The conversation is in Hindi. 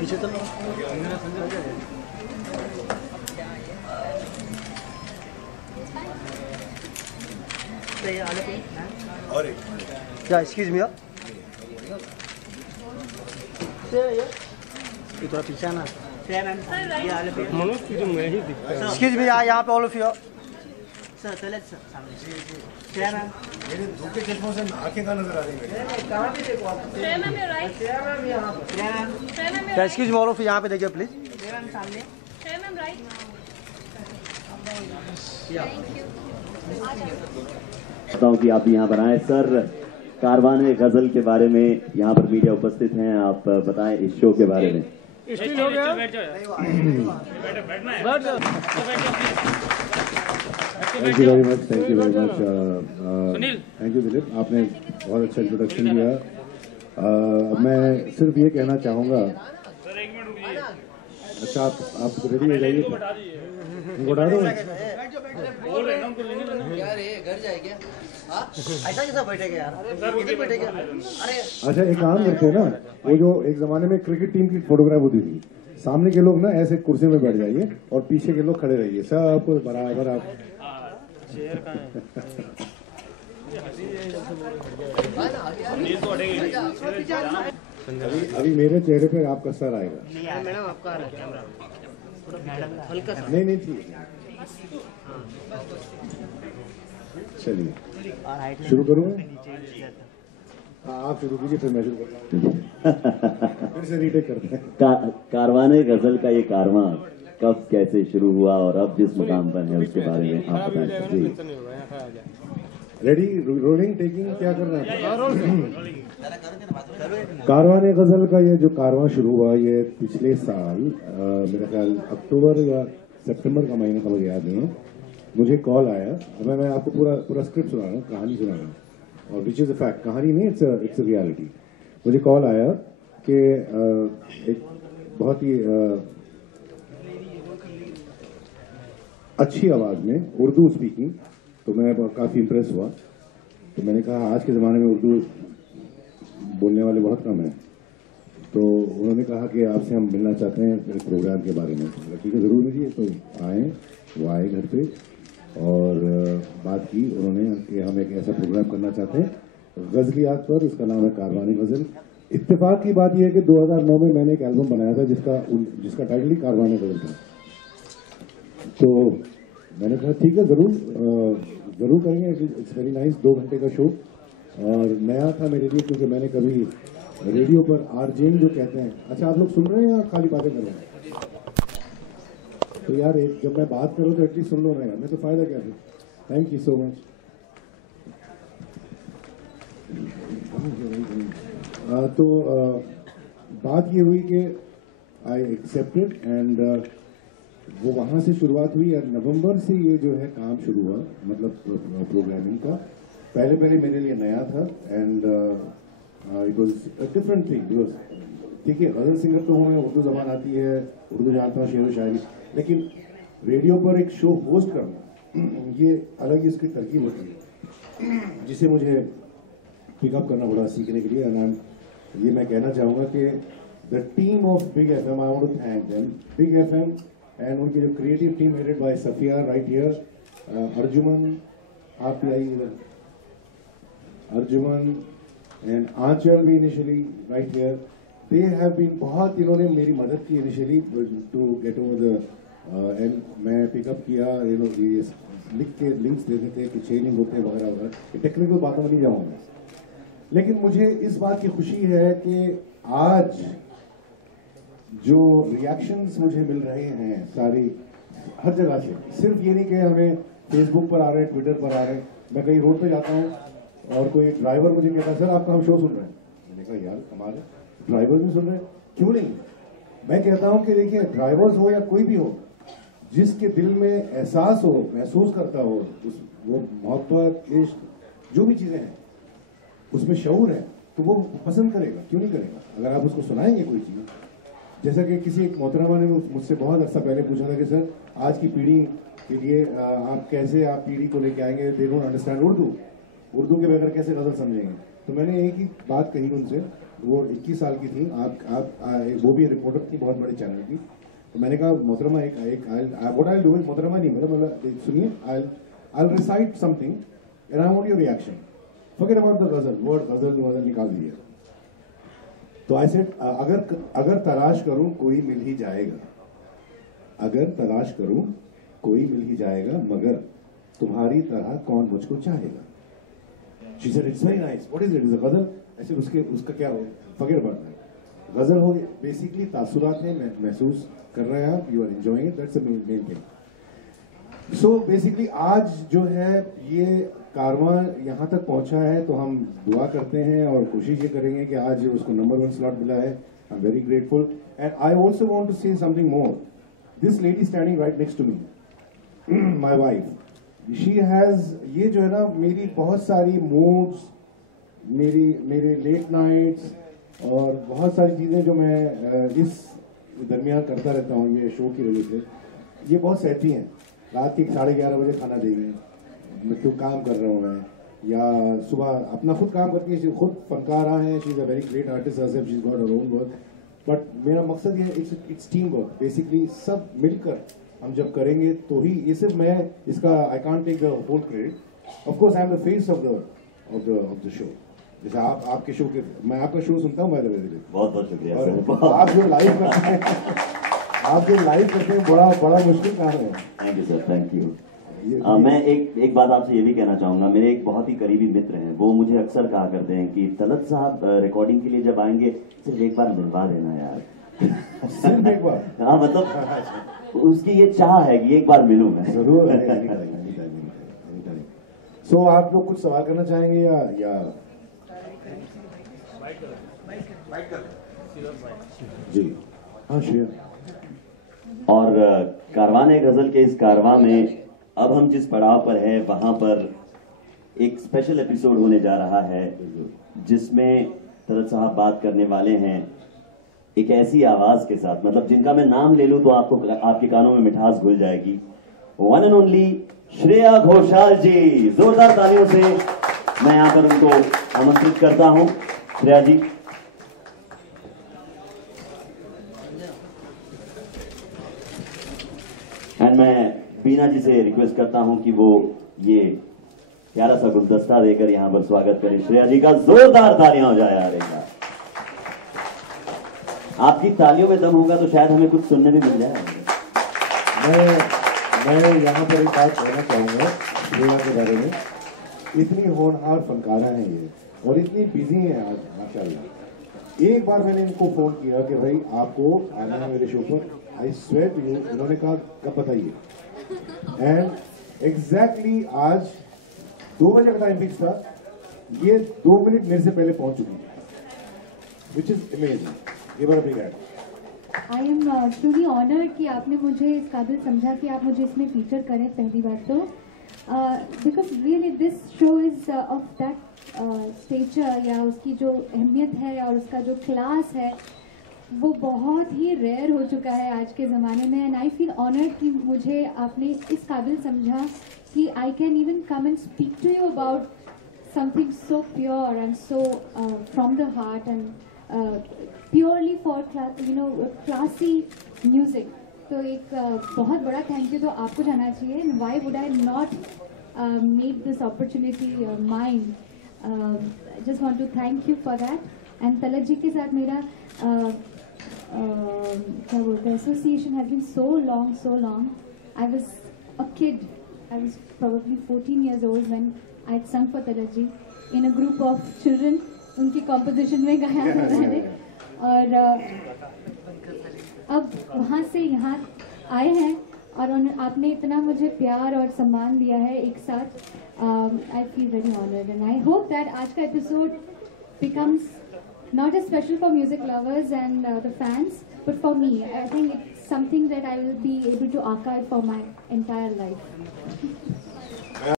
पीछे तो क्या एक्सक्यूज मी थोड़ा पीछे ना एक्सक्यूज मी यहाँ पे all of you sir toilet sir धूप के चश्मों से आंखें कहाँ नजर आ रही है? एक्सक्यूज मी ऑल ऑफ यहाँ पे देखिए प्लीज। बताता हूँ कि आप यहाँ पर आए सर। कारवान गजल के बारे में यहाँ पर मीडिया उपस्थित हैं, आप बताएं इस शो के बारे में। Thank you very much, thank you very much, thank you Dilip, आपने बहुत अच्छा इंट्रोडक्शन दिया। मैं सिर्फ ये कहना चाहूँगा, अच्छा आप रेडी हो जाइए, उठा दो घर जाए क्या? ऐसा कैसा बैठेगा यार? बैठेगा? अरे अच्छा एक काम करते हैं ना, वो जो एक जमाने में क्रिकेट टीम की फोटोग्राफ होती थी, सामने के लोग ना ऐसे कुर्सी में बैठ जाइए और पीछे के लोग खड़े रहिए, सब बराबर। आप अभी मेरे चेहरे पे आपका सर आएगा। मैडम आपका आ रहा है कैमरा हल्का सा। नहीं ठीक है, चलिए शुरू करूँ? हाँ आप शुरू कीजिए, फिर मैं शुरू करता हूँ। फिर से रीटेक करते हैं। कारवान गजल का ये कारवां कब कैसे शुरू हुआ और अब जिस मुकाम पर है उसके बारे में आप बताएं। रेडी, रोलिंग, टेकिंग, क्या करना है? कारवान गजल का ये जो कारवां शुरू हुआ ये पिछले साल मेरा ख्याल अक्टूबर या सितंबर का महीना था, मुझे याद नहीं है। मुझे कॉल आया, मैं आपको पूरा स्क्रिप्ट सुना रहा हूँ, कहानी सुना रहा हूँ, और विच इज अ फैक्ट, कहानी नहीं, इट्स अ रियलिटी। मुझे कॉल आया कि एक बहुत ही अच्छी आवाज में उर्दू स्पीकिंग, तो मैं काफी इम्प्रेस हुआ। तो मैंने कहा आज के ज़माने में उर्दू बोलने वाले बहुत कम हैं, तो उन्होंने कहा कि आपसे हम मिलना चाहते हैं एक प्रोग्राम के बारे में। ठीक है, ज़रूर मिलिए। तो आए, वो आए घर पे और बात की उन्होंने कि हम एक ऐसा प्रोग्राम करना चाहते हैं गज़लियात पर, इसका नाम है कारवानी गज़ल। इत्तेफाक की बात यह है कि 2009 में मैंने एक एल्बम बनाया था जिसका टाइटल ही कारवानी गज़ल था। तो मैंने कहा ठीक है, ज़रूर करेंगे, इट्स वेरी नाइस। 2 घंटे का शो और नया था मेरे लिए, क्योंकि मैंने कभी रेडियो पर आरजेन जो कहते हैं, अच्छा आप लोग सुन रहे हैं या खाली बातें कर रहे हैं? तो यार जब मैं बात करूं तो एटलीस्ट सुन लो ना यार, मैं तो फायदा क्या है। Thank you so much. तो बात ये हुई कि आई एक्सेप्टेड एंड वो वहाँ से शुरुआत हुई और नवंबर से ये जो है काम शुरू हुआ, मतलब प्रोग्रामिंग का। पहले मेरे लिए नया था and it was a different thing. Because ठीक है, गजल सिंगर तो हूँ मैं, उर्दू जबान आती है, उर्दू जानता हूँ, शेर व शायरी, लेकिन रेडियो पर एक शो होस्ट करना ये अलग ही इसकी तरकीब होती है, जिसे मुझे पिकअप करना पड़ा सीखने के लिए। एंड ये मैं कहना चाहूँगा कि the team of big FM, I want to thank them, big FM and उनकी जो creative team headed by Safiya right here, Arjuman, आप भी आइए इधर, अर्जुमन एंड आंचल भी initially right here. They have been, बहुत इन्होंने मेरी मदद की initially to get over the end मैं पिकअप किया, ये लिख के लिंक्स देते थे कि चेंजिंग होते हैं वगैरह वगैरह, टेक्निकल बातों में नहीं जाऊँगा। लेकिन मुझे इस बात की खुशी है कि आज जो रिएक्शंस मुझे मिल रहे हैं सारी हर जगह से, सिर्फ ये नहीं कि हमें फेसबुक पर आ रहे हैं, ट्विटर पर आ रहे हैं। मैं कहीं रोड पे जाता हूँ और कोई ड्राइवर मुझे कहता है सर आपका हम शो सुन रहे हैं। मैंने कहा यार कमाल है, ड्राइवर भी सुन रहे हैं, क्यों नहीं। मैं कहता हूँ कि देखिए ड्राइवर्स हो या कोई भी हो, जिसके दिल में एहसास हो, महसूस करता हो, वो मोहब्बत, इश्क, जो भी चीजें हैं उसमें शऊर है, तो वो पसंद करेगा, क्यों नहीं करेगा अगर आप उसको सुनाएंगे कोई चीज। जैसा कि किसी एक मोहतरमा ने मुझसे बहुत अर्सा पहले पूछा था कि सर आज की पीढ़ी के लिए आप कैसे आप पीढ़ी को लेके आएंगे, दे डोंट अंडरस्टैंड उर्दू के बगैर कैसे गजल समझेंगे। तो मैंने एक ही बात कही उनसे, वो 21 साल की थी, वो भी रिपोर्टर थी बहुत बड़े चैनल की। तो मैंने कहा मोहतरमा व्हाट आई डू इज, मोहतरमा नहीं मतलब सुनिए, I recite something and I want your reaction, forget about the ghazal, word ghazal निकाल दिया। तो आई सेड अगर तलाश करूं कोई मिल ही जाएगा, अगर तलाश करूं कोई मिल ही जाएगा, मगर तुम्हारी तरह कौन मुझको चाहेगा। She said it's very nice. What is it? Is a गजल? ऐसे उसका क्या हो? Forget about that. गजल हो गई, बेसिकली तासुरात हैं, महसूस कर रहे हैं आप, you are enjoying it, that's the main thing. So basically आज जो है ये कारवां यहाँ तक पहुंचा है, तो हम दुआ करते हैं और कोशिश ये करेंगे कि आज उसको नंबर 1 स्लॉट मिला है। I am very grateful and I also want to say something more. This lady standing right next to me, my wife, she has, ये जो है ना मेरी बहुत सारी मूड्स, मेरे लेट नाइट्स और बहुत सारी चीजें जो मैं इस दरमियान करता रहता हूँ ये शो की वजह से, ये बहुत सहती हैं। रात के 11:30 बजे खाना देंगे, मैं क्यों काम कर रहा हूँ मैं, या सुबह अपना खुद काम करती है, खुद फनकारा है, she is a very great artist herself, she's got her own work, but मेरा मकसद ये इट्स टीम वर्क, बेसिकली सब मिलकर हम जब करेंगे तो ही, ये सिर्फ मैं इसका I can't take the whole credit, of course I am the face of the show. जैसे आपके शो के, मैं आपका शो सुनता हूँ, बहुत बहुत शुक्रिया और आप जो लाइव करते हैं बड़ा मुश्किल काम है। Thank you sir, thank you. मैं एक बात आपसे ये भी कहना चाहूंगा, मेरे एक बहुत ही करीबी मित्र हैं, वो मुझे अक्सर कहा करते हैं कि तलत साहब रिकॉर्डिंग के लिए जब आएंगे सिर्फ एक बार मिलवा देना यार। सिर्फ एक बार? हाँ, मतलब उसकी ये चाह है कि एक बार मिलूं मैं। जरूर। सो आप लोग कुछ सवाल करना चाहेंगे या जी? हाँ श्रेया। और कारवान गजल के इस कारवां में अब हम जिस पड़ाव पर है वहां पर एक स्पेशल एपिसोड होने जा रहा है, जिसमें तलत साहब बात करने वाले हैं एक ऐसी आवाज के साथ, मतलब जिनका मैं नाम ले लूं तो आपके कानों में मिठास घुल जाएगी। One and only Shreya Ghoshal ji, जोरदार तालियों से मैं यहां पर उनको आमंत्रित करता हूं। श्रेया जी, एंड मैं बीना जी से रिक्वेस्ट करता हूं कि वो ये प्यारा सा गुलदस्ता देकर यहां पर स्वागत करें श्रेया जी का। जोरदार तालियां हो जाए यार एक बार। आपकी तालियों में दम होगा तो शायद हमें कुछ सुनने भी मिल जाए। मैं यहाँ पर एक बात कहना चाहूंगा श्रेया के बारे में। इतनी होनहार फनकारा है ये और इतनी बिजी है आज माशाल्लाह। एक बार मैंने इनको फोन किया कि भाई आपको आना है मेरे शो पर, आई स्वेयर टू यू, इन्होंने कहा कब बताइए, एंड एग्जैक्टली आज 2 बजे का टाइम फिक्स था, ये 2 मिनट मेरे से पहले पहुंच चुकी है, विच इज अमेजिंग। ये बार बिग एड। आई एम ट्रूली ऑनर्ड कि आपने मुझे इस काबिल समझा कि आप मुझे इसमें फीचर करें, पहली बात तो because really this show is of that stature, या उसकी जो अहमियत है और उसका जो क्लास है वो बहुत ही रेयर हो चुका है आज के ज़माने में। एंड आई फील ऑनर्ड कि मुझे आपने इस काबिल समझा कि I can even come and speak to you about something so pure and so from the heart and purely for classy music. तो एक बहुत बड़ा थैंक यू तो आपको जाना चाहिए। And why would I not make this opportunity mind, just want to thank you for that. And Talat ji के साथ मेरा क्या बोलते हैं, association has been so long. I was a kid, I was probably 14 years old when I had sung for Talat ji in a group of children। उनकी कॉम्पोजिशन में गाया मैंने, और अब वहाँ से यहाँ आए हैं और आपने इतना मुझे प्यार और सम्मान दिया है एक साथ। I feel very honoured and I hope that आज का episode becomes not just special for music lovers and the fans, but for me. I think it's something that I will be able to archive for my entire life.